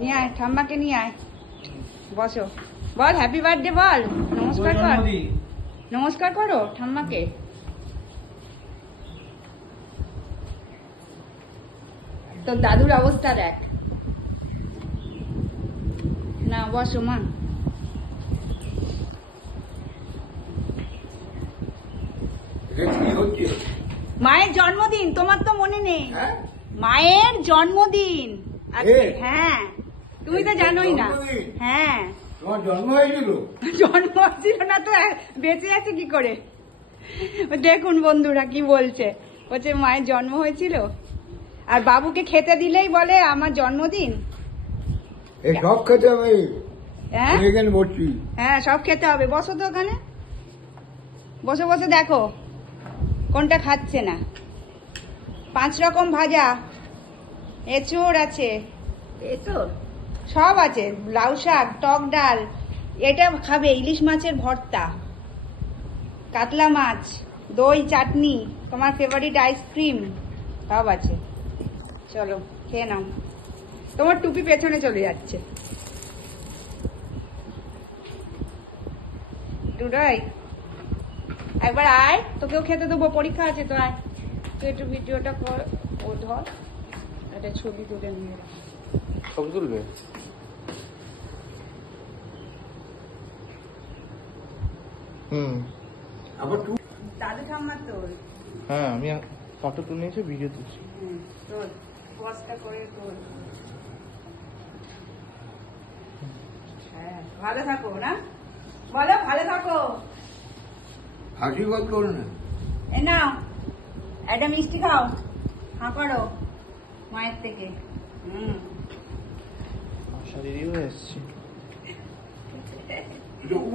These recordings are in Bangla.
নিয়ে আয়, ঠাম্মাকে নিয়ে আয়, বসো, বল হ্যাপি বার্থডে বল, নমস্কার কর, নমস্কার করো ঠাম্মাকে। তোর দাদুর অবস্থা দেখ না, বসো মা। মায়ের জন্মদিন, তোমার তো মনে নেই, মায়ের জন্মদিন আজকে। হ্যাঁ, তুমি তো জানোই না। হ্যাঁ, জন্ম হয়েছিল, জন্ম হচ্ছিল না তো বেঁচে আছে কি করে? দেখুন বন্ধুরা কি বলছে, বলছে মায়ের জন্ম হয়েছিল, আর বাবুকে খেতে দিলেই বলে আমার জন্মদিন। সব খেতে হবে। হ্যাঁ হ্যাঁ, সব খেতে হবে। বসো তো ওখানে, বসে বসে দেখো কোনটা খাচ্ছে না। 5 রকম ভাজা, এঁচোড় আছে, এঁচোড় সব আছে, লাউ শাক, টক ডাল, এটা খাবে, ইলিশ মাছের ভর্তা, কাতলা মাছ, দই, চাটনি, তোমার ফেভারিট আইসক্রিম, সব আছে। চলো খেয়ে নাও। তোমার টুপি পেছনে চলে যাচ্ছে। টুডাই একবার আয়, তোকেও খেতে দেবো, পরীক্ষা আছে তো, আয় তুই একটু ভিডিওটা কর। ও ধর, একটা ছবি তুলে নিয়ে, ছবি তুলবে? আবার দাদু ঠাম্মা তোর। হ্যাঁ, আমি ফটো তুলে নিয়েছি, ভিডিও তুলছি। তোর পোস্টটা করে তোর। হ্যাঁ, ভালো থাকো না, বলো ভালো থাকো। আশীর্বাদ করো না। এ নাও একটা মিষ্টি খাও, হাঁ করো মায়ের থেকে। দেরি হয়ে এসছি।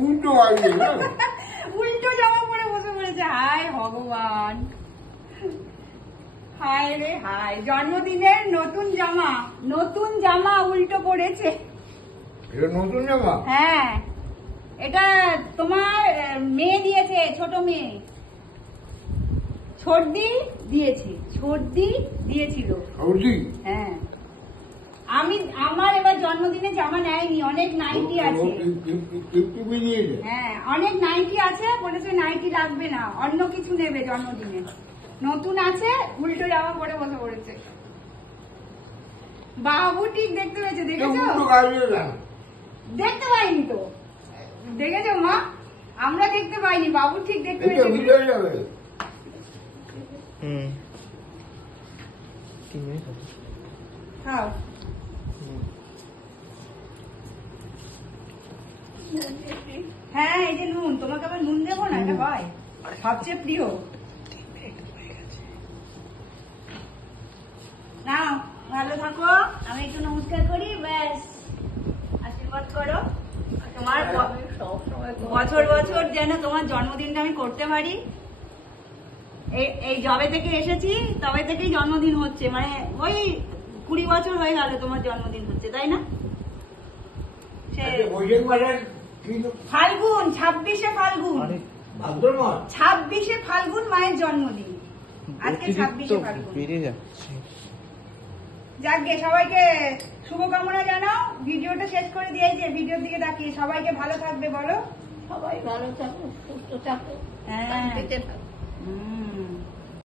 উল্টো উল্টো জামা পরে বসে পড়েছে। হায় ভগবান, হায় রে হায়, জন্মদিনের নতুন জামা, নতুন জামা উল্টো পড়েছে। এটা নতুন জামা? হ্যাঁ, এটা তোমার মেয়ে দিয়েছে, ছোট মেয়ে, সর্দি দিয়েছে, সর্দি দিয়েছিল। হ্যাঁ, আমার এবার জন্মদিনে জামা নেয়নি, অনেক নাইটি আছে। হ্যাঁ, অনেক নাইটি আছে, বলেছে নাইটি লাগবে না, অন্য কিছু নেবে জন্মদিনে। নতুন আছে, উল্টো জামা পরে বসে পড়েছে। বাবু ঠিক দেখতে পেয়েছে, দেখেছো? দেখতে পাইনি তো, দেখেছো মা? আমরা দেখতে পাইনি, বাবু ঠিক দেখতে পেয়েছে। খাও। হ্যাঁ, এই যে নুন, তোমাকে আবার নুন দেবো না, এটা হয় সবচেয়ে প্রিয়। না, ভালো থাকো, আমি একটু নমস্কার করি, ব্যাস আশীর্বাদ করো। তোমার বছর বছর যেন তোমার জন্মদিনটা আমি করতে পারি। এই জবে থেকে এসেছি তবে থেকেই জন্মদিন হচ্ছে, মানে ওই 20 বছর হয়ে গেল তোমার জন্মদিন হচ্ছে, তাই না? ফাল্গুন, 26শে ফাল্গুন, 26শে ফাল্গুন মায়ের জন্মদিন, আজকে 26শে ফাল্গুন। যাকে সবাইকে শুভকামনা জানাও, ভিডিওটা শেষ করে দিয়েছে, ভিডিওর দিকে তাকিয়ে সবাইকে ভালো থাকবে বলো। সবাই ভালো থাকো, সুস্থ থাকো, হ্যাঁ।